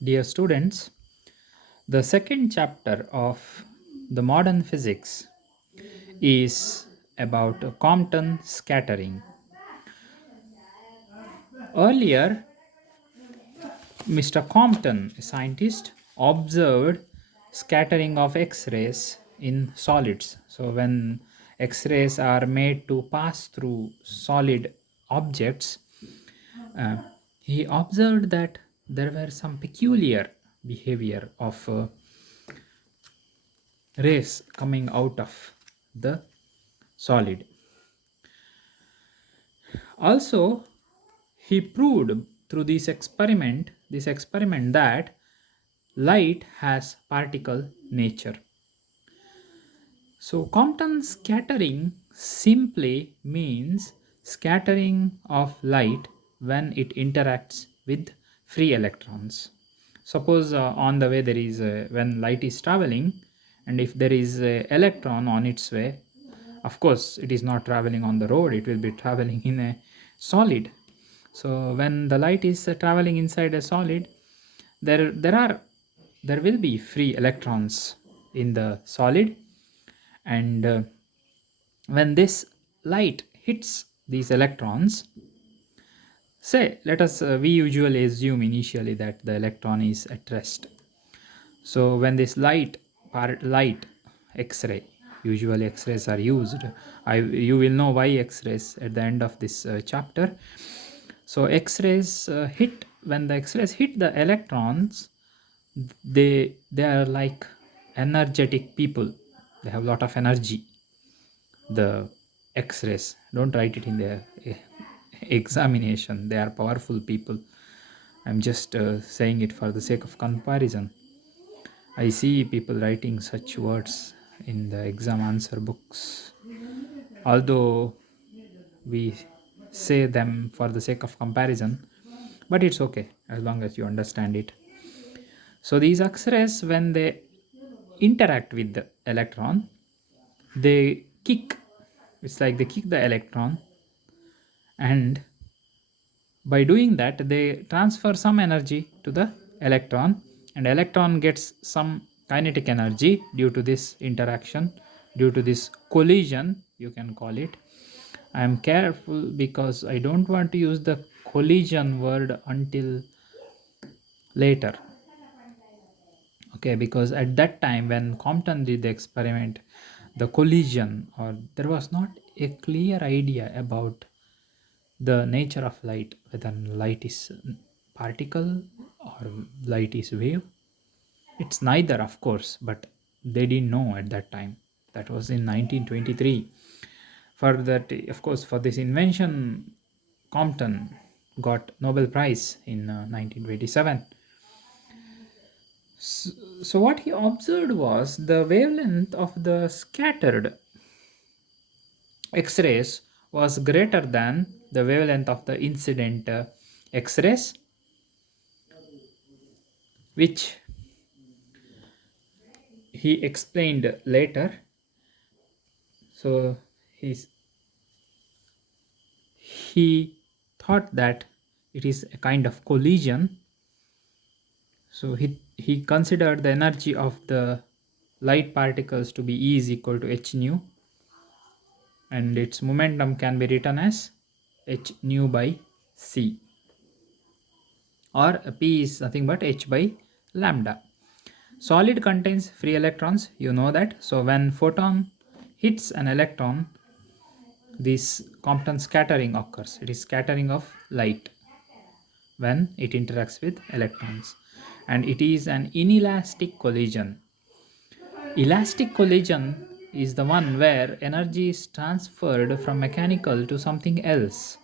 Dear students, the second chapter of the modern physics is about Compton scattering. Earlier, Mr. Compton, a scientist, observed scattering of X-rays in solids. So when X-rays are made to pass through solid objects, uh, he observed that there were some peculiar behavior of rays coming out of the solid. Also, he proved through this experiment that light has particle nature. So Compton scattering simply means scattering of light when it interacts with free electrons. Suppose on the way there is when light is traveling, and if there is a electron on its way, of course it is not traveling on the road, it will be traveling in a solid. So when the light is traveling inside a solid, there will be free electrons in the solid, and when this light hits these electrons, say let us we usually assume initially that the electron is at rest. So when this light x-ray, usually x-rays are used, you will know why x-rays at the end of this chapter. So x-rays hit when the x-rays hit the electrons, they are like energetic people, they have a lot of energy. The x-rays, don't write it in the examination, they are powerful people. I'm just saying it for the sake of comparison. I see people writing such words in the exam answer books, although we say them for the sake of comparison, but it's okay as long as you understand it. So these x-rays, when they interact with the electron, they kick, it's like they kick the electron, and by doing that they transfer some energy to the electron, and electron gets some kinetic energy due to this interaction, due to this collision, you can call it. I am careful because I don't want to use the collision word until later, okay, because at that time when Compton did the experiment, the collision, or there was not a clear idea about the nature of light, whether light is particle or light is wave. It's neither, of course, but they didn't know at that time. That was in 1923. For that, of course, for this invention, Compton got Nobel Prize in 1927. So what he observed was the wavelength of the scattered X-rays was greater than the wavelength of the incident X-rays, which he explained later. So he's, he thought that it is a kind of collision. So he considered the energy of the light particles to be E is equal to h nu, and its momentum can be written as h nu by c, or p is nothing but h by lambda. Solid contains free electrons, you know that. So when photon hits an electron, this Compton scattering occurs. It is scattering of light when it interacts with electrons, and it is an inelastic collision. Elastic collision is the one where energy is transferred from mechanical to something else,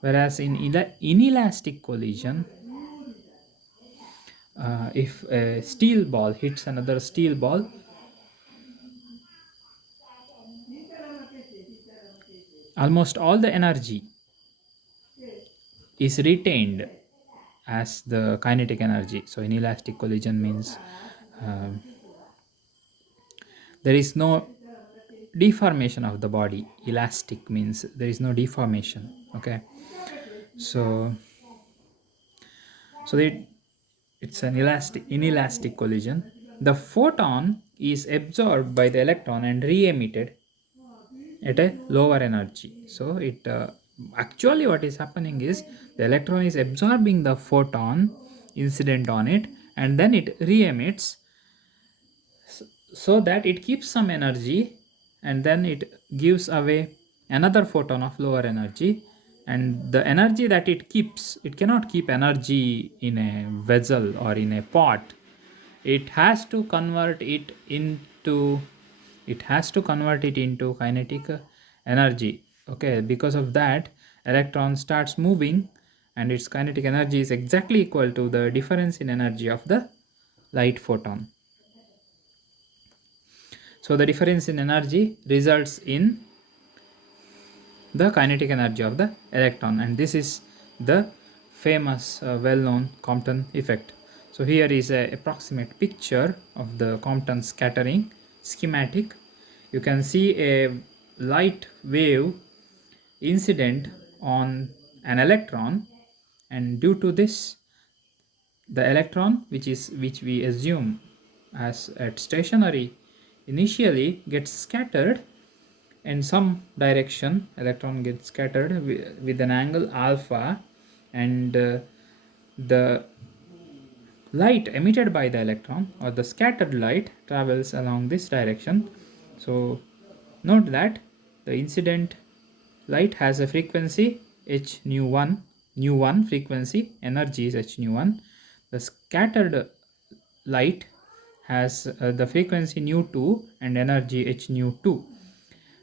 whereas in inelastic collision, if a steel ball hits another steel ball, almost all the energy is retained as the kinetic energy. So inelastic collision means um, there is no deformation of the body. Elastic means there is no deformation, okay. So so they It's an inelastic collision. The photon is absorbed by the electron and re-emitted at a lower energy. So it actually what is happening is the electron is absorbing the photon incident on it, and then it re-emits, so that it keeps some energy, and then it gives away another photon of lower energy. And the energy that it keeps, it cannot keep energy in a vessel or in a pot. It has to convert it into, kinetic energy. Okay, because of that, electron starts moving, and its kinetic energy is exactly equal to the difference in energy of the light photon. So the difference in energy results in the kinetic energy of the electron, and this is the famous well-known Compton effect. So here is a approximate picture of the Compton scattering schematic. You can see a light wave incident on an electron, and due to this, the electron, which we assume as at stationary initially, gets scattered in some direction. Electron gets scattered with an angle alpha, and the light emitted by the electron, or the scattered light, travels along this direction. So note that the incident light has a frequency h nu 1, frequency, energy is h nu 1. The scattered light has the frequency nu 2 and energy h nu 2,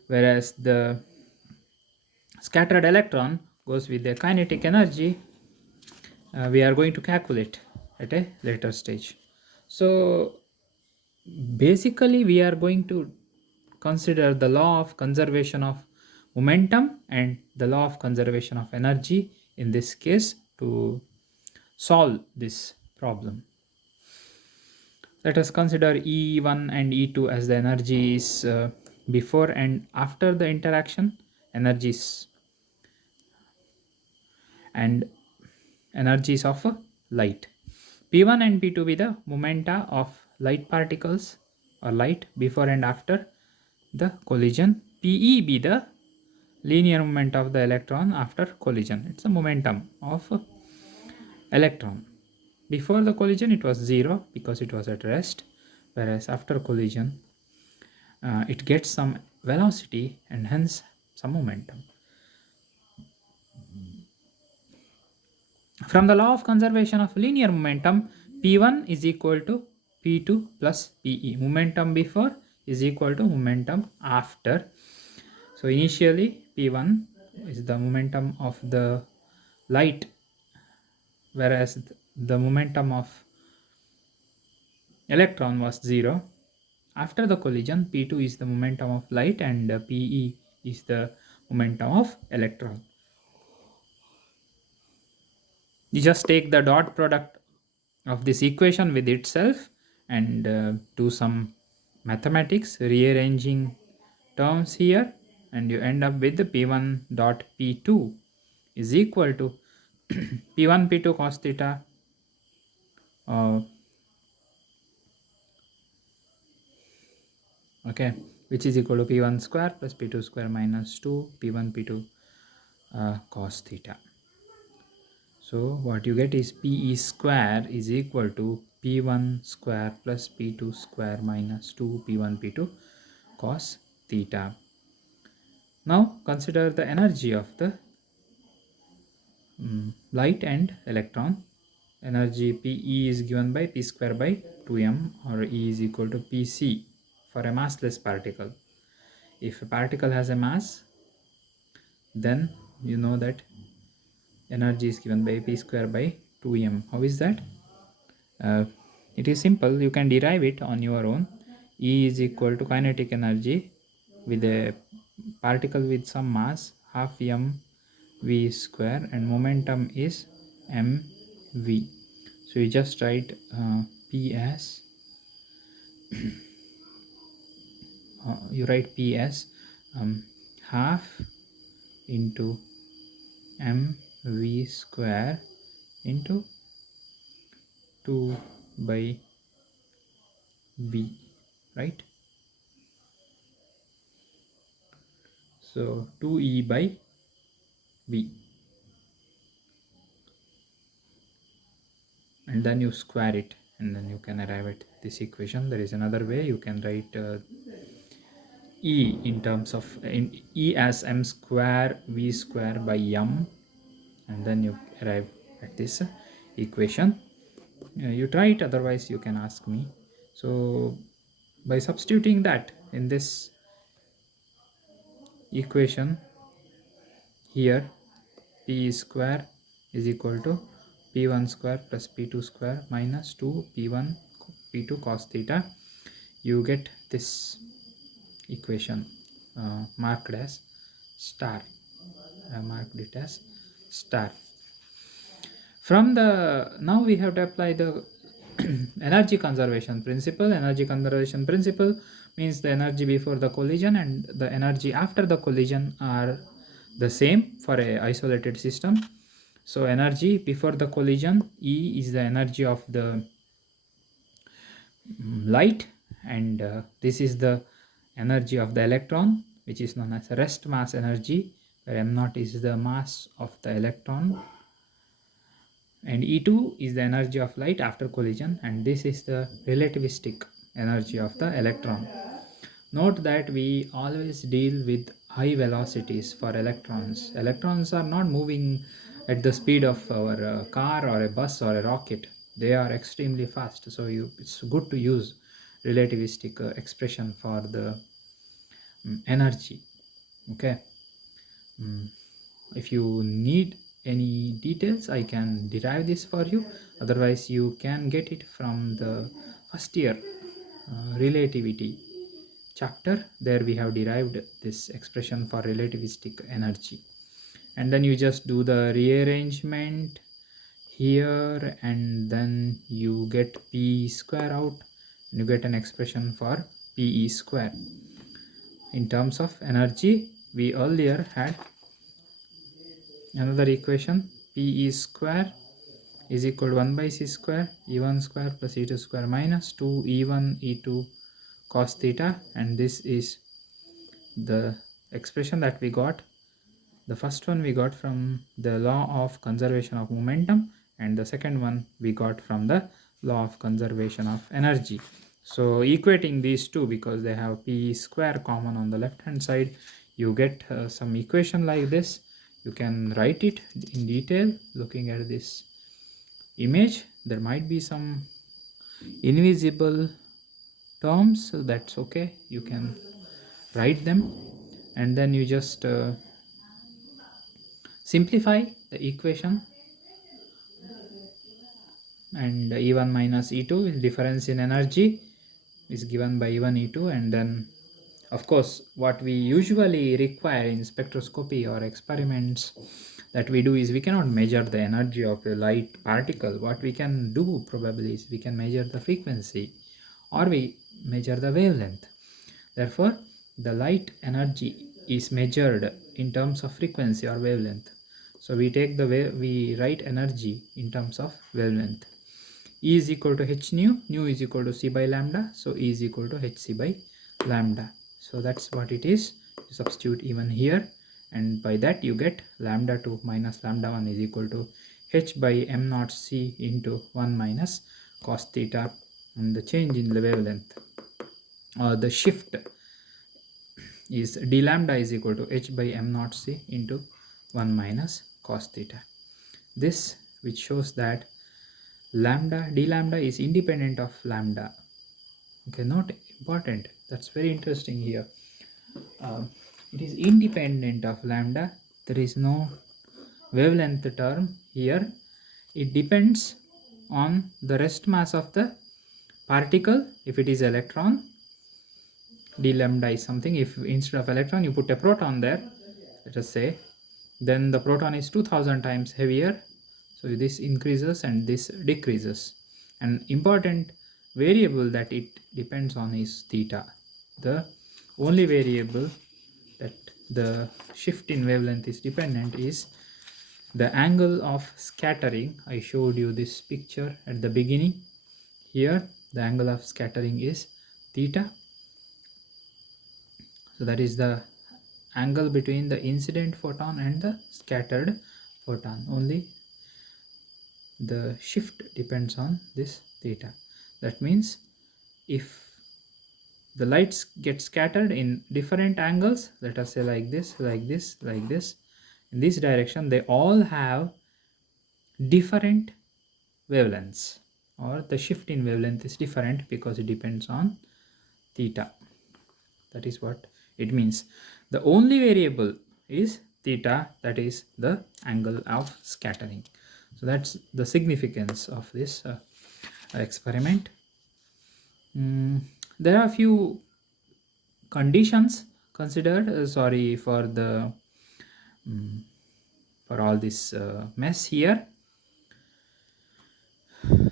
whereas the scattered electron goes with the kinetic energy we are going to calculate at a later stage. So basically we are going to consider the law of conservation of momentum and the law of conservation of energy in this case to solve this problem. Let us consider E1 and E2 as the energies before and after the interaction energies, and energies of light. P1 and P2 be the momenta of light particles or light before and after the collision. Pe be the linear moment of the electron after collision. It's a momentum of electron. Before the collision it was 0 because it was at rest, whereas after collision it gets some velocity and hence some momentum. From the law of conservation of linear momentum, P1 is equal to P2 plus Pe. Momentum before is equal to momentum after. So initially P1 is the momentum of the light, whereas the momentum of electron was 0. After the collision, P2 is the momentum of light, and Pe is the momentum of electron. You just take the dot product of this equation with itself and do some mathematics, rearranging terms here, and you end up with the P1 dot P2 is equal to P1 P2 cos theta uh, okay, which is equal to P1 square plus P2 square minus 2 P1 P2 cos theta. So what you get is Pe square is equal to P1 square plus P2 square minus 2 P1 P2 cos theta. Now consider the energy of the light and electron. Energy Pe is given by P square by 2m, or E is equal to Pc for a massless particle. If a particle has a mass, then you know that energy is given by P square by 2m. How is that? Uh, it is simple, you can derive it on your own. E is equal to kinetic energy with a particle with some mass, half m v square, and momentum is mv. So you just write P as half into mv square into 2 by V, right? So 2E by V, and then you square it, and then you can arrive at this equation. There is another way you can write E in terms of E as m square V square by m, and then you arrive at this equation. You try it, otherwise you can ask me. So by substituting that in this equation here, p square is equal to p1 square plus p2 square minus 2 p1 p2 cos theta. You get this equation marked as star. I marked it as star. From the now we have to apply the energy conservation principle. Energy conservation principle means the energy before the collision and the energy after the collision are the same for a isolated system. So energy before the collision, E is the energy of the light, and this is the energy of the electron, which is known as rest mass energy, where m0 is the mass of the electron, and E2 is the energy of light after collision, and this is the relativistic energy of the electron. Note that we always deal with high velocities for electrons. Electrons are not moving at the speed of our car or a bus or a rocket. They are extremely fast, so it's good to use relativistic expression for the energy. Okay. If you need any details, I can derive this for you. Otherwise you can get it from the first year relativity chapter. There we have derived this expression for relativistic energy, and then you just do the rearrangement here, and then you get p square out, and you get an expression for pe square. In terms of energy, we earlier had another equation, pe square is equal to 1 by c square e1 square plus e2 square minus 2 e1 e2 cos theta, and this is the expression that we got. The first one we got from the law of conservation of momentum, and the second one we got from the law of conservation of energy. So equating these two, because they have p square common on the left hand side, you get some equation like this. You can write it in detail looking at this image. There might be some invisible terms, so that's okay, you can write them, and then you just simplify the equation, and E1 minus E2 is difference in energy is given by E1 E2, and then of course what we usually require in spectroscopy or experiments that we do is we cannot measure the energy of a light particle. What we can do probably is we can measure the frequency or we measure the wavelength. Therefore the light energy is measured in terms of frequency or wavelength. So we take the way we write energy in terms of wavelength. E is equal to h nu is equal to c by lambda, so E is equal to hc by lambda. So that's what it is. You substitute even here, and by that you get lambda 2 minus lambda 1 is equal to h by m naught c into 1 minus cos theta, and the change in the wavelength or the shift is d lambda is equal to h by m naught c into 1 minus cos theta. This which shows that lambda d lambda is independent of lambda. Okay, not important, that's very interesting here. It is independent of lambda. There is no wavelength term here. It depends on the rest mass of the particle. If it is electron, d lambda is something. If instead of electron you put a proton there, let us say, then the proton is 2000 times heavier, so this increases and this decreases. An important variable that it depends on is theta. The only variable that the shift in wavelength is dependent is The angle of scattering, I showed you this picture at the beginning. Here the angle of scattering is theta. So that is the angle between the incident photon and the scattered photon. Only the shift depends on this theta. That means if the lights get scattered in different angles, let us say like this, like this, like this, in this direction, they all have different wavelengths, or the shift in wavelength is different because it depends on theta. That is what it means. The only variable is theta, that is the angle of scattering. So that's the significance of this experiment. There are a few conditions considered. Sorry for the for all this mess here.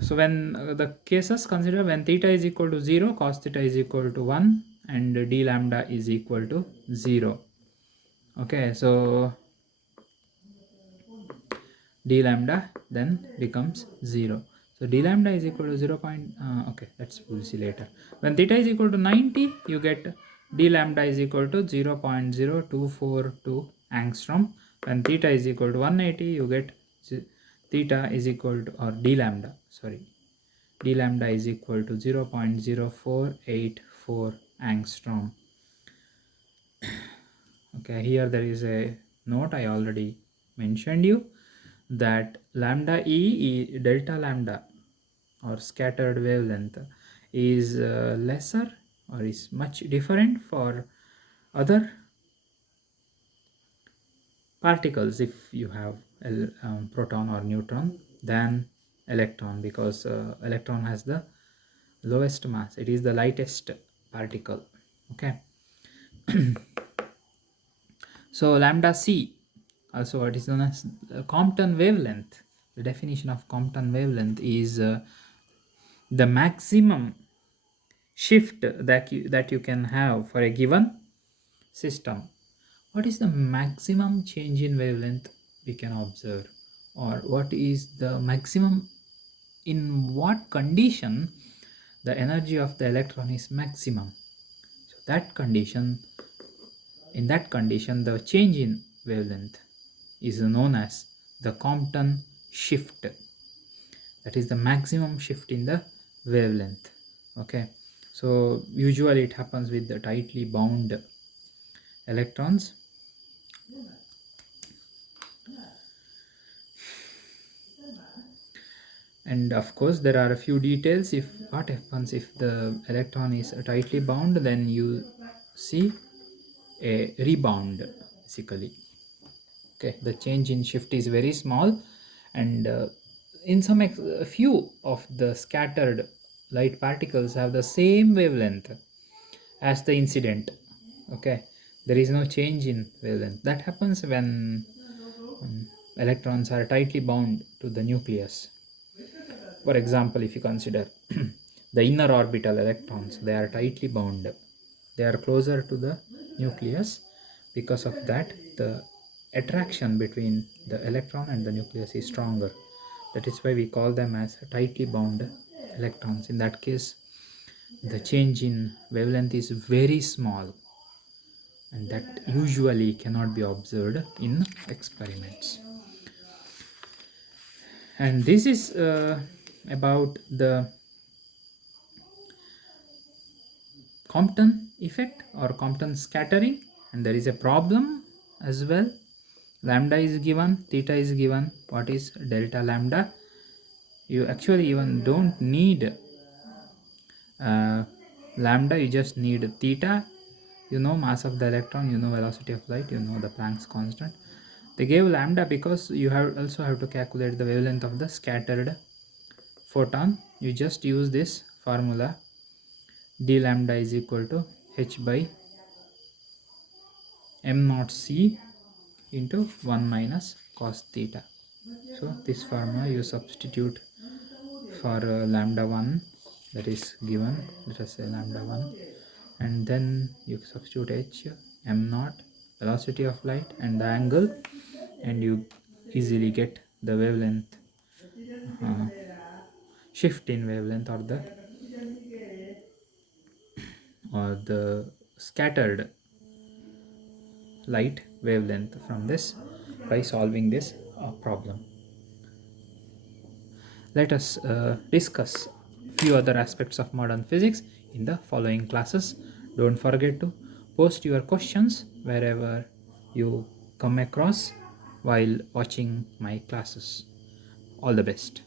So when the cases consider when theta is equal to 0, cos theta is equal to 1, and d lambda is equal to 0. Okay, so d lambda then becomes 0. So d lambda is equal to 0. Okay, we'll see later. When theta is equal to 90, you get d lambda is equal to 0.0242 angstrom. When theta is equal to 180, you get theta is equal to, or d lambda, sorry, d lambda is equal to 0.0484 angstrom. Okay, here there is a note I already mentioned you, that lambda e delta lambda, or scattered wavelength, is lesser or is much different for other particles if you have a proton or neutron than electron, because electron has the lowest mass, it is the lightest particle. Okay. So lambda c, also what is known as Compton wavelength. The definition of Compton wavelength is the maximum shift that you can have for a given system. What is the maximum change in wavelength we can observe, or what is the maximum, in what condition the energy of the electron is maximum? So that condition, in that condition, the change in wavelength is known as the Compton shift. That is the maximum shift in the wavelength. Okay, so usually it happens with the tightly bound electrons. And of course there are a few details. If what happens if the electron is tightly bound, then you see a rebound basically. Okay, the change in shift is very small, and in some a few of the scattered light particles have the same wavelength as the incident. Okay, there is no change in wavelength. That happens when electrons are tightly bound to the nucleus. For example, if you consider the inner orbital electrons, they are tightly bound, they are closer to the nucleus. Because of that, the attraction between the electron and the nucleus is stronger. That is why we call them as tightly bound electrons. In that case, the change in wavelength is very small, and that usually cannot be observed in experiments. And this is about the Compton effect or Compton scattering, and there is a problem as well. Lambda is given, theta is given, what is delta lambda? You actually even don't need lambda, you just need theta. You know mass of the electron, you know velocity of light, you know the Planck's constant. They gave lambda because you also have to calculate the wavelength of the scattered photon. You just use this formula, d lambda is equal to h by m naught c into 1 minus cos theta. So this formula you substitute for lambda 1, that is given, let us say lambda 1, and then you substitute h, m naught, velocity of light, and the angle, and you easily get the wavelength, uh, shift in wavelength, or the scattered light wavelength from this by solving this problem. Let us discuss few other aspects of modern physics in the following classes. Don't forget to post your questions wherever you come across while watching my classes. All the best.